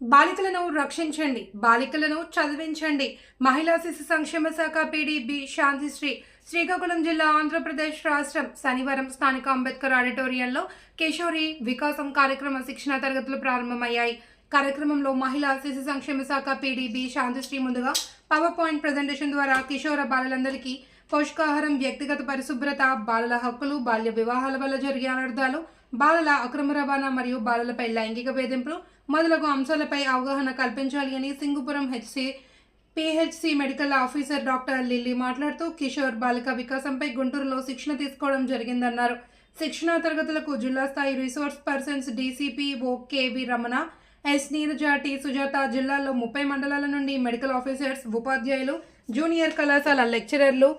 బాలికలను రక్షించండి బాలికలను చదివించండి. మహిళా శిశు సంక్షేమ శాఖ పీడీబి శాంతిశ్రీ శ్రీకాకుళం జిల్లా ఆంధ్రప్రదేశ్ రాష్ట్రం శనివారం స్థానిక అంబేద్కర్ ఆడిటోరియంలో కిషోరి వికాసం కార్యక్రమ శిక్షణ తరగతులు ప్రారంభమయ్యాయి. కార్యక్రమంలో మహిళా శిశు సంక్షేమ శాఖ పీడీబీ శాంతిశ్రీ ముందుగా పవర్ పాయింట్ ప్రజెంటేషన్ ద్వారా కిషోర బాలలందరికీ పోషకాహారం వ్యక్తిగత పరిశుభ్రత బాలల హక్కులు బాల్య వివాహాల వల్ల జరిగే అనర్థాలు బాలల అక్రమ రవాణా మరియు బాలలపై లైంగిక వేధింపులు మొదలగు అంశాలపై అవగాహన కల్పించాలి అని Singupuram HC PHC medical officer doctor Lilly మాట్లాడుతూ కిషోర్ బాలిక వికాసంపై గుంటూరులో శిక్షణ తీసుకోవడం జరిగిందన్నారు. శిక్షణా తరగతులకు జిల్లా స్థాయి resource persons DCP KV Ramana S Neeraja T Sujatha జిల్లాలో ముప్పై మండలాల నుండి మెడికల్ ఆఫీసర్స్ ఉపాధ్యాయులు జూనియర్ కళాశాల లెక్చరర్లు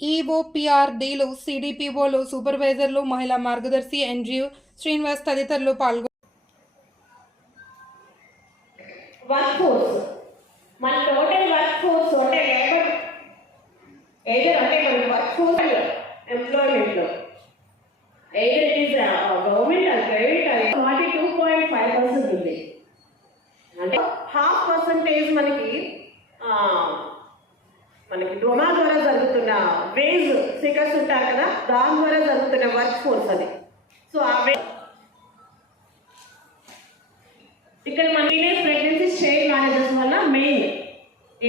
ఈఓపిఆర్డీలు సిడిపిఓలు సూపర్వైజర్లు మహిళా మార్గదర్శి ఎన్జిఓ శ్రీనివాస్ తదితరులు పాల్గొన్నారు వర్క్ ఫోర్స్ మన టోటల్ వర్క్ ఫోర్స్ అంటే లేబర్ ఏదర్ అంటే మన వర్క్ ఫోర్స్ ఎంప్లాయ్మెంట్లో ఏదర్ ఇట్ ఈస్ గవర్నమెంట్ అది private forty two point five percent ఉంది. అంటే హాఫ్ పర్సంటేజ్ మనకి మనకి డొమా ద్వారా జరుగుతున్న వేజ్ సీకర్స్ ఉంటారు కదా దాని ద్వారా జరుగుతున్న వర్క్ ఫోర్స్ అది. సో ఆ ఇక్కడ మన టీనేజ్ ప్రెగ్నెన్సీ చైల్డ్ మ్యారేజెస్ వల్ల మెయిన్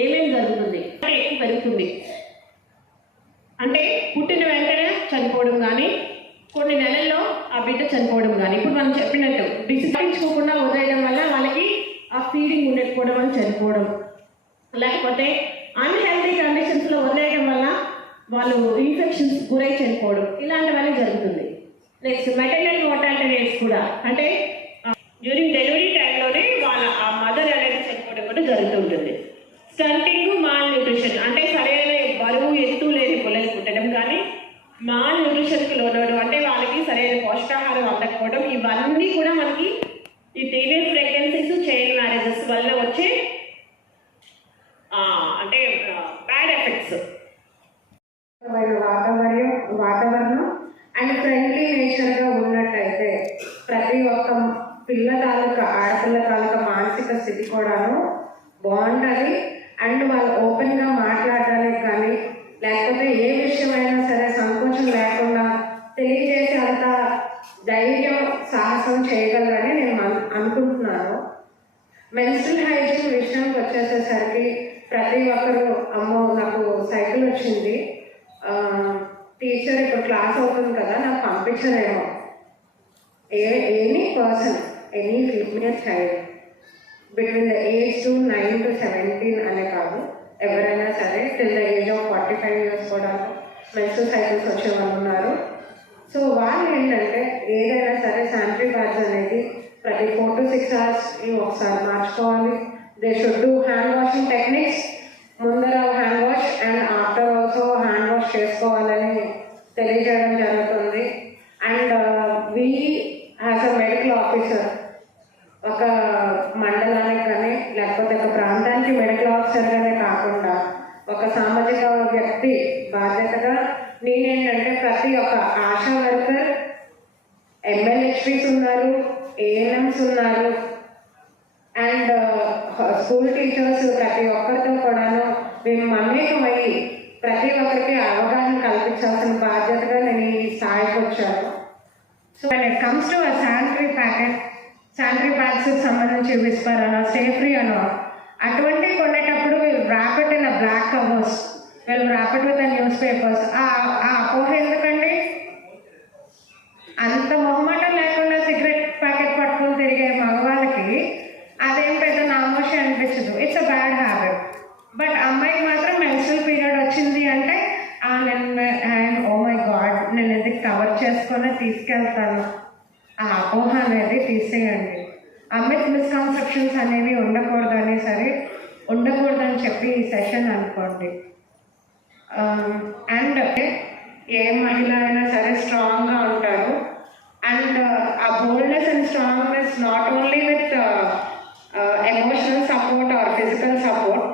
ఏమేమి జరుగుతుంది? ఎక్కువ పెరుగుతుంది? అంటే పుట్టిన వెంటనే చనిపోవడం కానీ కొన్ని నెలల్లో ఆ బిడ్డ చనిపోవడం కానీ. ఇప్పుడు మనం చెప్పినట్టు డిసిపించుకోకుండా వదిలేయడం వల్ల వాళ్ళకి ఆ ఫీడింగ్ ఉండకపోవడం అని చనిపోవడం. లేకపోతే అన్హెల్తీ కండిషన్స్లో వదిలేయడం వల్ల వాళ్ళు ఇన్ఫెక్షన్స్ గురై చనిపోవడం. ఇలాంటివన్నీ జరుగుతుంది. నెక్స్ట్ మెటర్నల్ మోటాలిటీ రేట్స్ కూడా. అంటే uh, డ్యూరింగ్ డెలివరీ టైంలోనే వాళ్ళ ఆ మదర్ అనేది చనిపోవడం కూడా జరుగుతుంటుంది స్టంటింగ్ మాల్ న్యూట్రిషన్ అంటే సరైన బరువు ఎత్తు లేని పిల్లలు పుట్టడం కానీ మాల్ న్యూట్రిషన్కి లోనవడం. అంటే వాళ్ళకి సరైన పోషకాహారం అందకపోవడం ఇవన్నీ కూడా మనకి ఈ టీనేజ్ ప్రెగ్నెన్సీస్ చైల్డ్ మ్యారేజెస్ వల్ల వచ్చే అంటే బ్యాడ్ ఎఫెక్ట్స్ వాతావరణం వాతావరణం వాతావరణం అండ్ ఫ్రెండ్లీ నేచర్గా ఉన్నట్టయితే ప్రతి ఒక్క పిల్ల తాలూకా ఆడపిల్ల తాలూకా మానసిక స్థితి కూడాను బాగుంటుంది. అండ్ వాళ్ళు ఓపెన్గా మాట్లాడడానికి కానీ లేకపోతే ఏ విషయమైనా సరే సంకోచం లేకుండా తెలియజేసే అంత ధైర్యం సాహసం చేయగలరని నేను అనుకుంటున్నాను. మెన్స్ట్రల్ హైజీన్ విషయానికి వచ్చేసేసరికి ప్రతి ఒక్కరు అమ్మో నాకు సైకిల్ వచ్చింది. టీచర్ ఇప్పుడు క్లాస్ అవుతుంది కదా నాకు పంపించలేమో ఏ any person any female child between the age to nine to seventeen అనే కాదు. ఎవరైనా సరే till the age of forty five years కూడా మెన్స్ట్రల్ సైకిల్స్ వచ్చే వాళ్ళు ఉన్నారు. సో వాళ్ళు ఏంటంటే ఏదైనా సరే శానిటరీ ప్యాడ్స్ అనేది ప్రతి ఫోర్ టు సిక్స్ అవర్స్ ఒకసారి మార్చుకోవాలి. They should do hand washing techniques ముందర hand wash and after also hand wash చేసుకోవాలని తెలియజేయడం జరుగుతుంది. And we as a medical officer ఒక మండలం కానీ లేకపోతే ఒక ప్రాంతానికి మెడికల్ ఆఫీసర్గానే కాకుండా ఒక సామాజిక వ్యక్తి బాధ్యతగా నేనేంటంటే ప్రతి ఒక్క ఆశా వర్కర్ ఎంఎల్హెచ్పీస్ ఉన్నారు ఏఎన్ఎంస్ ఉన్నారు అండ్ స్కూల్ టీచర్స్ ప్రతి ఒక్కరితో కూడాను మేము మమేకమయ్యి ప్రతి ఒక్కరికి అవగాహన కల్పించాల్సిన బాధ్యతగా నేను ఈ స్థాయికి వచ్చాను. So and it comes to a sanitary packet sanitary ప్యాక్స్కి సంబంధించి విస్పర్ సేఫ్రీ అనో అటువంటి కొనేటప్పుడు wrap it in black covers వీళ్ళు wrap it with newspapers ఆ ఆ అపోహ ఎందుకండి? అంత మొహమాటం లేకుండా సిగరెట్ ప్యాకెట్ పట్టుకొని తిరిగే మగవాళ్ళకి అదేం పెద్ద నామోషి అనిపించదు. It's a bad habit but అమ్మాయికి మాత్రం మెన్స్ట్రల్ పీరియడ్ వచ్చింది అంటే ఆ నేను అండ్ ఓ మై గాడ్ నేను ఇది కవర్ చేసుకొని తీసుకెళ్తాను. ఆ అపోహ అనేది తీసేయండి. అమిత్ మిస్కాన్సెప్షన్స్ అనేవి ఉండకూడదు అని సరే ఉండకూడదని చెప్పి ఈ సెషన్ అనుకోండి. Um, అండ్ ఏ మహిళ అయినా సరే స్ట్రాంగ్గా ఉంటారు. అండ్ uh, ఆ boldness and strongness not only with emotional support or physical support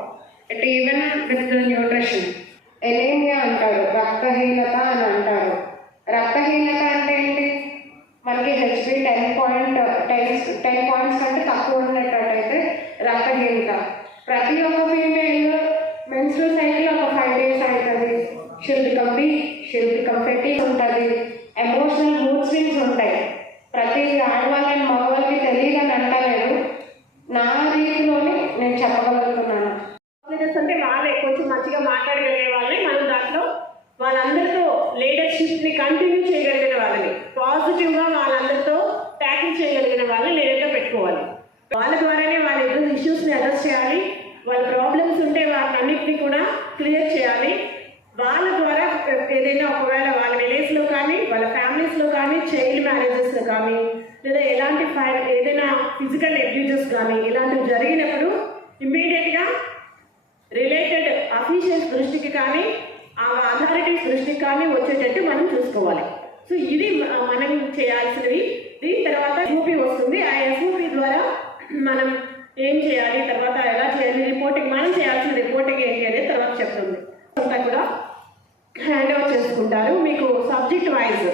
it even with new పాజిటివ్గా వాళ్ళందరితో ట్యాకిల్ చేయగలిగిన వాళ్ళని లీడర్గా పెట్టుకోవాలి? వాళ్ళ ద్వారానే వాళ్ళ ఎదురు ఇష్యూస్ని అడ్రస్ చేయాలి. వాళ్ళ ప్రాబ్లమ్స్ ఉంటే వాటిని అన్నింటినీ కూడా క్లియర్ చేయాలి. వాళ్ళ ద్వారా ఏదైనా ఒకవేళ వాళ్ళ విలేజ్లో కానీ వాళ్ళ ఫ్యామిలీస్లో కానీ చైల్డ్ మ్యారేజెస్లో కానీ లేదా ఎలాంటి ఏదైనా ఫిజికల్ అబ్యూజెస్ కానీ ఇలాంటివి జరిగినప్పుడు ఇమ్మీడియట్గా రిలేటెడ్ అఫీషియల్స్ దృష్టికి కానీ ఆ అథారిటీస్ దృష్టికి కానీ వచ్చేటట్టు మనం చూసుకోవాలి. సో ఇది మనం చేయాల్సినవి దీని తర్వాత ఎస్ఓపి వస్తుంది. ఆ ఎస్ఓపి ద్వారా మనం ఏం చేయాలి తర్వాత ఎలా చేయాలి రిపోర్టింగ్ మనం చేయాల్సిన రిపోర్టింగ్ ఏంటి అనేది తర్వాత చెప్తుంది. అంతా కూడా హ్యాండ్ ఓవర్ చేసుకుంటారు. మీకు సబ్జెక్ట్ వైజ్